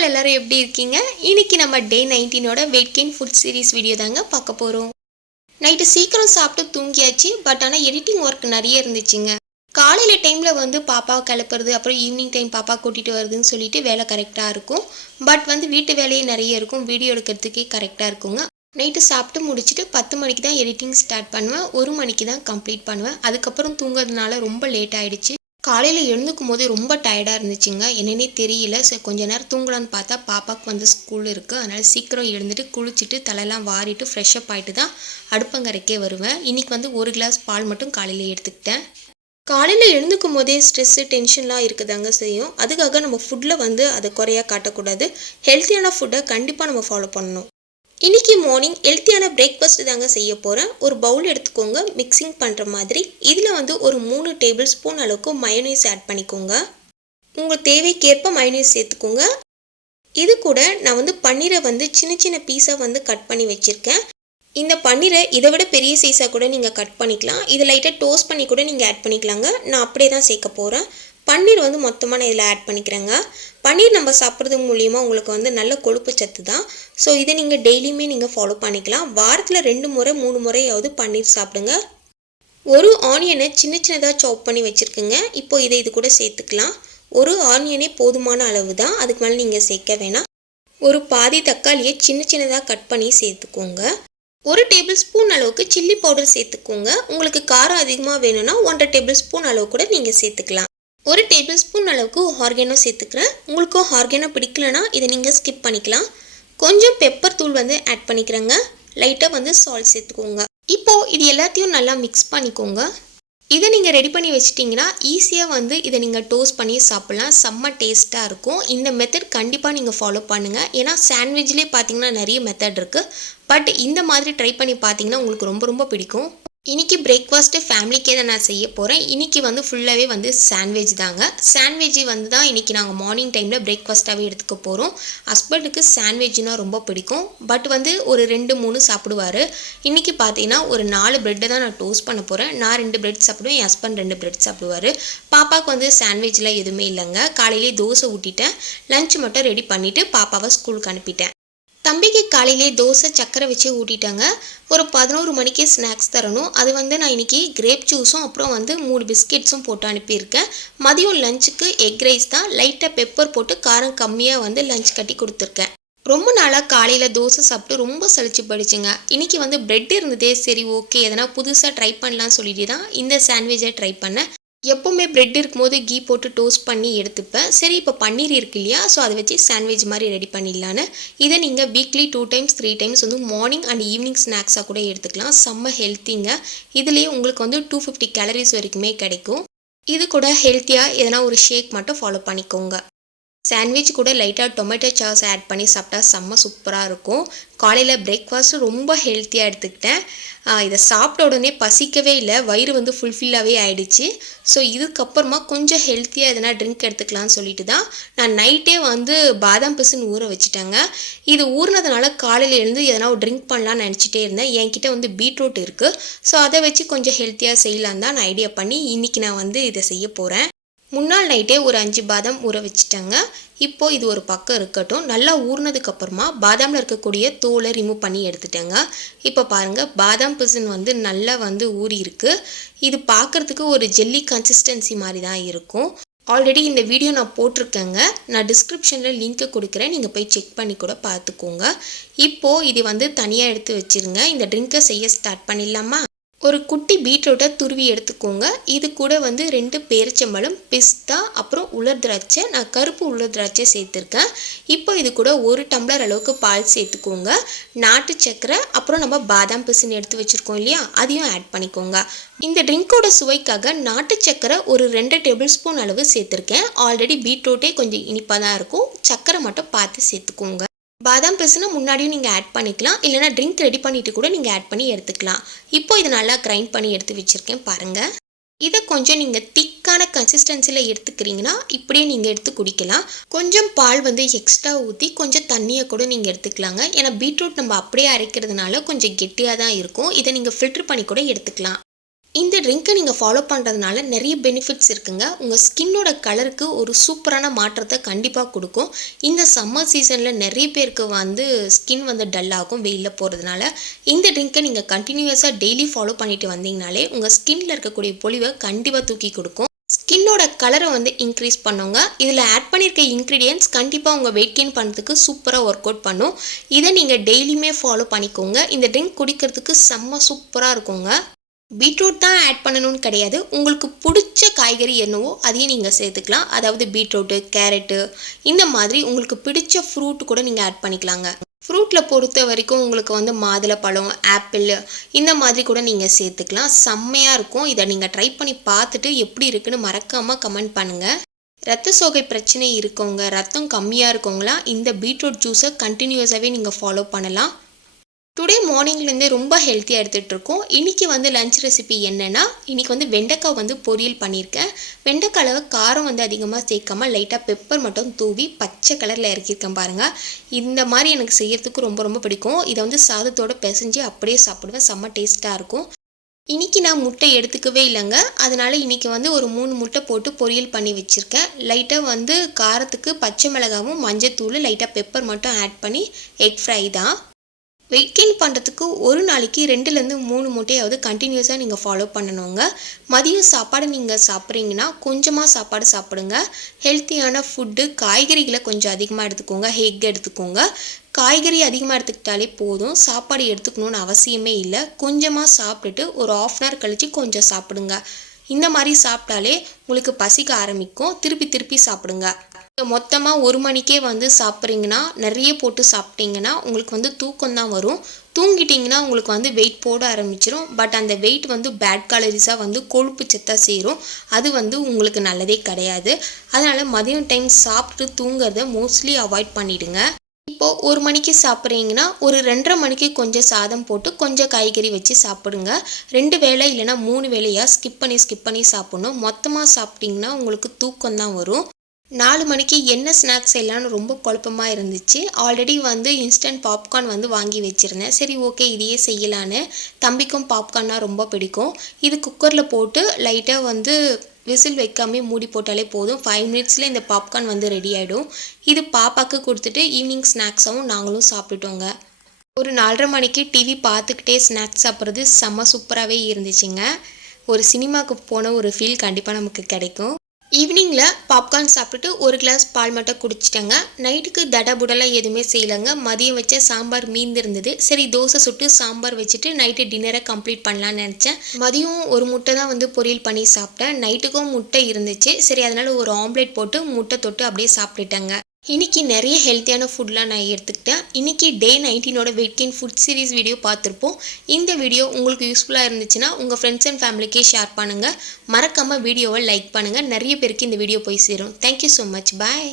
All எல்லாரும் எப்படி இருக்கீங்க? இன்னைக்கு நம்ம டே 19ஓட weight gain food series video தாங்க பார்க்க போகிறோம். நைட்டு சீக்கிரம் சாப்பிட்டு தூங்கியாச்சு. ஆனால் எடிட்டிங் ஒர்க் நிறைய இருந்துச்சுங்க. காலையில் டைமில் பாப்பாவை கிளப்புறது, அப்புறம் ஈவினிங் டைம் பாப்பா கூட்டிகிட்டு வருதுன்னு சொல்லிட்டு வேலை கரெக்டாக இருக்கும். வீட்டு வேலையே நிறைய இருக்கும், வீடியோ எடுக்கிறதுக்கே கரெக்டாக இருக்குங்க. நைட்டு சாப்பிட்டு முடிச்சுட்டு 10 மணிக்கு தான் எடிட்டிங் ஸ்டார்ட் பண்ணுவேன். 1 மணிக்கு தான் கம்ப்ளீட் பண்ணுவேன். அதுக்கப்புறம் தூங்குறதுனால ரொம்ப லேட் ஆகிடுச்சு. காலையில் எழுந்துக்கும் போதே ரொம்ப டயர்டாக இருந்துச்சுங்க. என்னன்னே தெரியல. சரி கொஞ்ச நேரம் தூங்கலான்னு பார்த்தா பாப்பாவுக்கு ஸ்கூல் இருக்குது. அதனால் சீக்கிரம் எழுந்துட்டு குளிச்சுட்டு தலையெல்லாம் வாரிட்டு ஃப்ரெஷ்அப் ஆகிட்டு தான் அடுப்பங்கரைக்கே வருவேன். இன்றைக்கி 1 கிளாஸ் பால் மட்டும் காலையில் எடுத்துக்கிட்டேன். காலையில் எழுந்துக்கும் போதே ஸ்ட்ரெஸ்ஸு டென்ஷன்லாம் இருக்குதாங்க செய்யும். அதுக்காக நம்ம ஃபுட்டில் அதை குறையாக காட்டக்கூடாது. ஹெல்த்தியான ஃபுட்டை கண்டிப்பாக நம்ம ஃபாலோ பண்ணணும். இன்றைக்கி மார்னிங் ஹெல்த்தியான பிரேக்ஃபாஸ்ட் தாங்க செய்ய போகிறேன். ஒரு பவுல் எடுத்துக்கோங்க, மிக்சிங் பண்ணுற மாதிரி. இதில் ஒரு 3 டேபிள் ஸ்பூன் அளவுக்கு மயோனைஸ் ஆட் பண்ணிக்கோங்க. உங்கள் தேவைக்கேற்ப மயோனைஸ் சேர்த்துக்கோங்க. இது கூட நான் பன்னீரை சின்ன சின்ன பீஸாக கட் பண்ணி வச்சுருக்கேன். இந்த பன்னீரை இதை விட பெரிய சைஸாக கூட நீங்கள் கட் பண்ணிக்கலாம். இதை லைட்டாக டோஸ்ட் பண்ணி கூட நீங்கள் ஆட் பண்ணிக்கலாங்க. நான் அப்படியே தான் சேர்க்க போகிறேன். பன்னீர் மொத்தமாக நான் இதில் ஆட் பண்ணிக்கிறேங்க. பன்னீர் நம்ம சாப்பிட்றது மூலியமாக உங்களுக்கு நல்ல கொழுப்பு சத்து தான். ஸோ இதை நீங்கள் டெய்லியுமே நீங்கள் ஃபாலோ பண்ணிக்கலாம். வாரத்தில் 2 முறை 3 முறையாவது பன்னீர் சாப்பிடுங்க. ஒரு ஆனியனை சின்ன சின்னதாக சாப் பண்ணி வச்சுருக்குங்க. இப்போது இது கூட சேர்த்துக்கலாம். ஒரு ஆனியனே போதுமான அளவு தான், அதுக்கு மேலே நீங்கள் சேர்க்க வேணாம். ஒரு பாதி தக்காளியை சின்ன சின்னதாக கட் பண்ணி சேர்த்துக்கோங்க. 1 டேபிள் ஸ்பூன் அளவுக்கு சில்லி பவுடர் சேர்த்துக்கோங்க. உங்களுக்கு காரம் அதிகமாக வேணும்னா 1.5 டேபிள் ஸ்பூன் அளவு கூட நீங்கள் சேர்த்துக்கலாம். 1 டேபிள் ஸ்பூன் அளவுக்கு ஆர்கானோ சேர்த்துக்கிறேன். உங்களுக்கும் ஆர்கானோ பிடிக்கலனா இதை நீங்கள் ஸ்கிப் பண்ணிக்கலாம். கொஞ்சம் பெப்பர் தூள் ஆட் பண்ணிக்கிறேங்க. லைட்டாக சால்ட் சேர்த்துக்கோங்க. இப்போது இது எல்லாத்தையும் நல்லா மிக்ஸ் பண்ணிக்கோங்க. இதை நீங்கள் ரெடி பண்ணி வச்சிட்டிங்கன்னா ஈஸியாக இதை நீங்கள் டோஸ்ட் பண்ணி சாப்பிட்லாம். செம்ம டேஸ்ட்டாக இருக்கும். இந்த மெத்தட் கண்டிப்பாக நீங்கள் ஃபாலோ பண்ணுங்கள். ஏன்னா சாண்ட்விச்லேயே பார்த்தீங்கன்னா நிறைய மெத்தட் இருக்குது. இந்த மாதிரி ட்ரை பண்ணி பார்த்தீங்கன்னா உங்களுக்கு ரொம்ப ரொம்ப பிடிக்கும். இன்றைக்கி பிரேக்ஃபாஸ்ட்டு ஃபேமிலிக்கே தான் நான் செய்ய போகிறேன். இன்றைக்கி ஃபுல்லாகவே சாண்ட்விச் தாங்க. சாண்ட்விச் தான் இன்றைக்கி நாங்கள் மார்னிங் டைமில் பிரேக்ஃபாஸ்ட்டாகவே எடுத்துக்க போகிறோம். ஹஸ்பண்டுக்கு சாண்ட்விச்னால் ரொம்ப பிடிக்கும். ஒரு 2-3 சாப்பிடுவார். இன்றைக்கி பார்த்தீங்கன்னா ஒரு 4 ப்ரெட்டை தான் நான் டோஸ்ட் பண்ண போகிறேன். நான் 2 ப்ரெட் சாப்பிடுவேன், என் ஹஸ்பண்ட் 2 ப்ரெட் சாப்பிடுவார். பாப்பாவுக்கு சாண்ட்விச்லாம் எதுவுமே இல்லைங்க. காலையிலே தோசை ஊட்டிட்டேன். லஞ்ச் மட்டும் ரெடி பண்ணிவிட்டு பாப்பாவை ஸ்கூலுக்கு அனுப்பிட்டேன். தம்பிக்கு காலையிலே தோசை சக்கரை வச்சு ஊட்டிட்டாங்க. ஒரு 11 மணிக்கே ஸ்நாக்ஸ் தரணும். அது நான் இன்றைக்கி கிரேப் ஜூஸும் அப்புறம் 3 பிஸ்கெட்ஸும் போட்டு அனுப்பியிருக்கேன். மதியம் லஞ்சுக்கு எக் ரைஸ் தான். லைட்டாக பெப்பர் போட்டு காரம் கம்மியாக லஞ்ச் கட்டி கொடுத்துருக்கேன். ரொம்ப நாளாக காலையில் தோசை சாப்பிட்டு ரொம்ப சளிச்சு போயிடுச்சுங்க. இன்றைக்கி பிரெட் இருந்ததே, சரி ஓகே எதனா புதுசாக ட்ரை பண்ணலான்னு சொல்லிட்டு தான் இந்த சாண்ட்விச்சை ட்ரை பண்ணேன். எப்போவுமே ப்ரெட் இருக்கும்போது கீ போட்டு டோஸ்ட் பண்ணி எடுத்துப்பேன். சரி இப்போ பன்னீர் இருக்கு இல்லையா, ஸோ அதை வச்சு சாண்ட்விச் மாதிரி ரெடி பண்ணிடலான்னு. இதை நீங்கள் weekly 2 times 3 times morning and evening ஸ்நாக்ஸாக கூட எடுத்துக்கலாம். செம்ம ஹெல்த்திங்க. இதுலேயே உங்களுக்கு 250 கேலரிஸ் வரைக்குமே கிடைக்கும். இது கூட ஹெல்த்தியாக எதனா ஒரு ஷேக் மட்டும் ஃபாலோ பண்ணிக்கோங்க. சாண்ட்விச் கூட லைட்டாக டொமேட்டோ சாஸ் ஆட் பண்ணி சாப்பிட்டா செம்ம சூப்பராக இருக்கும். காலையில் பிரேக்ஃபாஸ்ட்டு ரொம்ப ஹெல்த்தியாக எடுத்துக்கிட்டேன். இதை சாப்பிட்ட உடனே பசிக்கவே இல்லை, வயிறு ஃபுல்ஃபில்லாகவே ஆகிடுச்சு. ஸோ இதுக்கப்புறமா கொஞ்சம் ஹெல்த்தியாக எதனா ட்ரிங்க் எடுத்துக்கலான்னு சொல்லிட்டு தான் நான் நைட்டே பாதாம் பிசின் ஊற வச்சுட்டேங்க. இது ஊறினதுனால காலையில் எழுந்து எதனா ஒரு ட்ரிங்க் பண்ணலான்னு நினச்சிட்டே இருந்தேன். என்கிட்ட பீட்ரூட் இருக்குது. ஸோ அதை வச்சு கொஞ்சம் ஹெல்த்தியாக செய்யலான்னு தான் நான் ஐடியா பண்ணி இன்றைக்கி நான் இதை செய்ய போகிறேன். முன்னாள் நைட்டே ஒரு 5 பாதாம் ஊற வச்சுட்டாங்க. இப்போது இது ஒரு பக்கம் இருக்கட்டும். நல்லா ஊறினதுக்கப்புறமா பாதாமில் இருக்கக்கூடிய தோலை ரிமூவ் பண்ணி எடுத்துட்டேங்க. இப்போ பாருங்கள், பாதாம் பிசின் நல்லா ஊறி இருக்குது. இது பார்க்குறதுக்கு ஒரு ஜெல்லி கன்சிஸ்டன்சி மாதிரி தான் இருக்கும். ஆல்ரெடி இந்த வீடியோ நான் போட்டிருக்கேங்க. நான் டிஸ்கிரிப்ஷனில் லிங்க்கை கொடுக்குறேன், நீங்கள் போய் செக் பண்ணி கூட பார்த்துக்கோங்க. இப்போது இது தனியாக எடுத்து வச்சுருங்க. இந்த ட்ரிங்கை செய்ய ஸ்டார்ட் பண்ணிடலாமா? ஒரு குட்டி பீட்ரூட்டை துருவி எடுத்துக்கோங்க. இது கூட 2 பேரிச்சம்பழம், பிஸ்தா, அப்புறம் உலர் திராட்சை. நான் கருப்பு உலர் திராட்சை சேர்த்துருக்கேன். இப்போ இது கூட 1 டம்ளர் அளவுக்கு பால் சேர்த்துக்கோங்க. நாட்டு சக்கரை, அப்புறம் நம்ம பாதாம் பிசின் எடுத்து வச்சுருக்கோம் இல்லையா, அதையும் ஆட் பண்ணிக்கோங்க. இந்த ட்ரிங்க்கோட சுவைக்காக நாட்டு சக்கரை ஒரு 2 டேபிள் ஸ்பூன் அளவு சேர்த்துருக்கேன். ஆல்ரெடி பீட்ரூட்டே கொஞ்சம் இனிப்பாக தான் இருக்கும். சக்கரை மட்டும் பார்த்து சேர்த்துக்கோங்க. பாதாம் பிசினை முன்னாடியும் நீங்கள் ஆட் பண்ணிக்கலாம், இல்லைனா ட்ரிங்க் ரெடி பண்ணிவிட்டு கூட நீங்கள் ஆட் பண்ணி எடுத்துக்கலாம். இப்போ இதை நல்லா கிரைண்ட் பண்ணி எடுத்து வச்சுருக்கேன் பாருங்கள். இதை கொஞ்சம் நீங்கள் திக்கான கன்சிஸ்டன்சியில் எடுத்துக்கிறீங்கன்னா இப்படியே நீங்கள் எடுத்து குடிக்கலாம். கொஞ்சம் பால் எக்ஸ்ட்ரா ஊற்றி கொஞ்சம் தண்ணியை கூட நீங்கள் எடுத்துக்கலாங்க. ஏன்னா பீட்ரூட் நம்ம அப்படியே அரைக்கிறதுனால கொஞ்சம் கெட்டியாக தான் இருக்கும். இதை நீங்கள் ஃபில்ட்ரு பண்ணி கூட எடுத்துக்கலாம். இந்த ட்ரிங்க்கை நீங்கள் ஃபாலோ பண்ணுறதுனால நிறைய பெனிஃபிட்ஸ் இருக்குங்க. உங்கள் ஸ்கின்னோட கலருக்கு ஒரு சூப்பரான மாற்றத்தை கண்டிப்பாக கொடுக்கும். இந்த சம்மர் சீசனில் நிறைய பேருக்கு வந்து ஸ்கின் வந்து டல் ஆகும் வெயிலில் போகிறதுனால. இந்த ட்ரிங்க்கை நீங்கள் கண்டினியூஸாக டெய்லி ஃபாலோ பண்ணிட்டு வந்தீங்கனாலே உங்கள் ஸ்கின்னில் இருக்கக்கூடிய பொலிவை கண்டிப்பாக தூக்கி கொடுக்கும். ஸ்கின்னோட கலரை வந்து இன்க்ரீஸ் பண்ணுங்க. இதில் ஆட் பண்ணியிருக்க இன்க்ரீடியன்ட்ஸ் கண்டிப்பாக உங்கள் வெயிட் கெயின் பண்ணுறதுக்கு சூப்பராக ஒர்க் அவுட் பண்ணும். இதை நீங்கள் டெய்லியுமே ஃபாலோ பண்ணிக்கோங்க. இந்த ட்ரிங்க் குடிக்கிறதுக்கு செம்ம சூப்பராக இருக்குங்க. பீட்ரூட் தான் ஆட் பண்ணணும்னு கிடையாது. உங்களுக்கு பிடிச்ச காய்கறி என்னவோ அதையும் நீங்கள் சேர்த்துக்கலாம். அதாவது பீட்ரூட்டு, கேரட்டு, இந்த மாதிரி உங்களுக்கு பிடிச்ச ஃப்ரூட் கூட நீங்கள் ஆட் பண்ணிக்கலாங்க. ஃப்ரூட்டில் பொறுத்த வரைக்கும் உங்களுக்கு வந்து மாதுளப்பழம், ஆப்பிள் இந்த மாதிரி கூட நீங்கள் சேர்த்துக்கலாம். செம்மையாக இருக்கும். இதை நீங்கள் ட்ரை பண்ணி பார்த்துட்டு எப்படி இருக்குன்னு மறக்காமல் கமெண்ட் பண்ணுங்கள். ரத்த சோகை பிரச்சனை இருக்கவங்க, ரத்தம் கம்மியாக இருக்கவங்களாம் இந்த பீட்ரூட் ஜூஸை கண்டினியூஸாகவே நீங்கள் ஃபாலோ பண்ணலாம். டுடே மார்னிங்லேருந்தே ரொம்ப ஹெல்த்தியாக எடுத்துகிட்டு இருக்கோம். இன்றைக்கி வந்து லஞ்ச் ரெசிபி என்னென்னா, இன்றைக்கி வந்து வெண்டைக்காய் வந்து பொரியல் பண்ணியிருக்கேன். வெண்டைக்காயில் காரம் வந்து அதிகமாக சேர்க்காமல் லைட்டாக பெப்பர் மட்டும் தூவி பச்சை கலரில் இறக்கியிருக்கேன் பாருங்கள். இந்த மாதிரி எனக்கு செய்யறதுக்கு ரொம்ப ரொம்ப பிடிக்கும். இதை வந்து சாதத்தோடு பிசைஞ்சு அப்படியே சாப்பிடுவேன். செம்ம டேஸ்ட்டாக இருக்கும். இன்றைக்கி நான் முட்டை எடுத்துக்கவே இல்லைங்க. அதனால் இன்றைக்கி வந்து ஒரு 3 முட்டை போட்டு பொரியல் பண்ணி வச்சுருக்கேன். லைட்டாக வந்து காரத்துக்கு பச்சை மிளகாவும் மஞ்சத்தூள் லைட்டாக பெப்பர் மட்டும் ஆட் பண்ணி எக் ஃப்ரை தான். வெயிட் கெயின் பண்ணுறதுக்கு ஒரு நாளைக்கு 2லேருந்து 3 முட்டையாவது கண்டினியூஸாக நீங்கள் ஃபாலோ பண்ணணுங்க. மதியம் சாப்பாடு நீங்கள் சாப்பிட்றீங்கன்னா கொஞ்சமாக சாப்பாடு சாப்பிடுங்க. ஹெல்த்தியான ஃபுட்டு, காய்கறிகளை கொஞ்சம் அதிகமாக எடுத்துக்கோங்க. எக் எடுத்துக்கோங்க. காய்கறி அதிகமாக எடுத்துக்கிட்டாலே போதும். சாப்பாடு எடுத்துக்கணுன்னு அவசியமே இல்லை. கொஞ்சமாக சாப்பிட்டுட்டு ஒரு 1/2 hour கழித்து கொஞ்சம் சாப்பிடுங்க. இந்த மாதிரி சாப்பிட்டாலே உங்களுக்கு பசிக்க ஆரம்பிக்கும். திருப்பி சாப்பிடுங்க. மொத்தமாக 1 மணிக்கே வந்து சாப்பிட்றீங்கன்னா, நிறைய போட்டு சாப்பிட்டீங்கன்னா உங்களுக்கு வந்து தூக்கம் தான் வரும். தூங்கிட்டிங்கன்னா உங்களுக்கு வந்து வெயிட் போட ஆரம்பிச்சிடும். பட் அந்த வெயிட் வந்து பேட் கேலரிஸாக வந்து கொழுப்பு சத்தாக சேரும். அது வந்து உங்களுக்கு நல்லதே கிடையாது. அதனால் மதியம் டைம் சாப்பிட்டு தூங்குறத மோஸ்ட்லி அவாய்ட் பண்ணிவிடுங்க. இப்போது 1 மணிக்கு சாப்பிட்றீங்கன்னா ஒரு 2:30 மணிக்கு கொஞ்சம் சாதம் போட்டு கொஞ்சம் காய்கறி வச்சு சாப்பிடுங்க. 2 வேளை இல்லைனா 3 வேளையாக ஸ்கிப் பண்ணி சாப்பிட்ணும். மொத்தமாக சாப்பிட்டிங்கன்னா உங்களுக்கு தூக்கம் தான் வரும். 4 மணிக்கு என்ன ஸ்நாக்ஸ் செய்யலான்னு ரொம்ப குழப்பமாக இருந்துச்சு. ஆல்ரெடி வந்து இன்ஸ்டன்ட் பாப்கார்ன் வந்து வாங்கி வச்சுருந்தேன். சரி ஓகே இதையே செய்யலான்னு. தம்பிக்கும் பாப்கார்ன்னா ரொம்ப பிடிக்கும். இது குக்கரில் போட்டு லைட்டாக வந்து விசில் வைக்காமே மூடி போட்டாலே போதும். 5 மினிட்ஸில் இந்த பாப்கார்ன் வந்து ரெடி ஆகிடும். இது பாப்பாவுக்கு கொடுத்துட்டு ஈவினிங் ஸ்நாக்ஸாகவும் நாங்களும் சாப்பிட்டுட்டோங்க. ஒரு 4:30 மணிக்கு டிவி பார்த்துக்கிட்டே ஸ்நாக்ஸ் சாப்பிட்றது செம்ம சூப்பராகவே இருந்துச்சுங்க. ஒரு சினிமாவுக்கு போன ஒரு ஃபீல் கண்டிப்பாக நமக்கு கிடைக்கும். ஈவினிங்கில் பாப்கார்ன் சாப்பிட்டுட்டு ஒரு கிளாஸ் பால் மட்டும் குடிச்சிட்டேங்க. நைட்டுக்கு தடபுடலாம் எதுவுமே செய்யலைங்க. மதியம் வச்ச சாம்பார் மீந்திருந்தது. சரி தோசை சுட்டு சாம்பார் வச்சுட்டு நைட்டு டின்னரை கம்ப்ளீட் பண்ணலான்னு நினச்சேன். மதியம் ஒரு முட்டை தான் வந்து பொரியல் பண்ணி சாப்பிட்டேன். நைட்டுக்கும் முட்டை இருந்துச்சு. சரி அதனால் ஒரு ஆம்லேட் போட்டு முட்டை தொட்டு அப்படியே சாப்பிட்டுட்டேங்க. இன்றைக்கி நிறைய ஹெல்த்தியான ஃபுட்லாம் நான் எடுத்துக்கிட்டேன். இன்றைக்கி டே 19ஓட weight gain food series video பார்த்துருப்போம். இந்த வீடியோ உங்களுக்கு யூஸ்ஃபுல்லாக இருந்துச்சுன்னா உங்கள் ஃப்ரெண்ட்ஸ் அண்ட் ஃபேமிலிக்கே ஷேர் பண்ணுங்கள். மறக்காமல் வீடியோவை லைக் பண்ணுங்கள். நிறைய பேருக்கு இந்த வீடியோ போய் சேரும். Thank you so much. பாய்.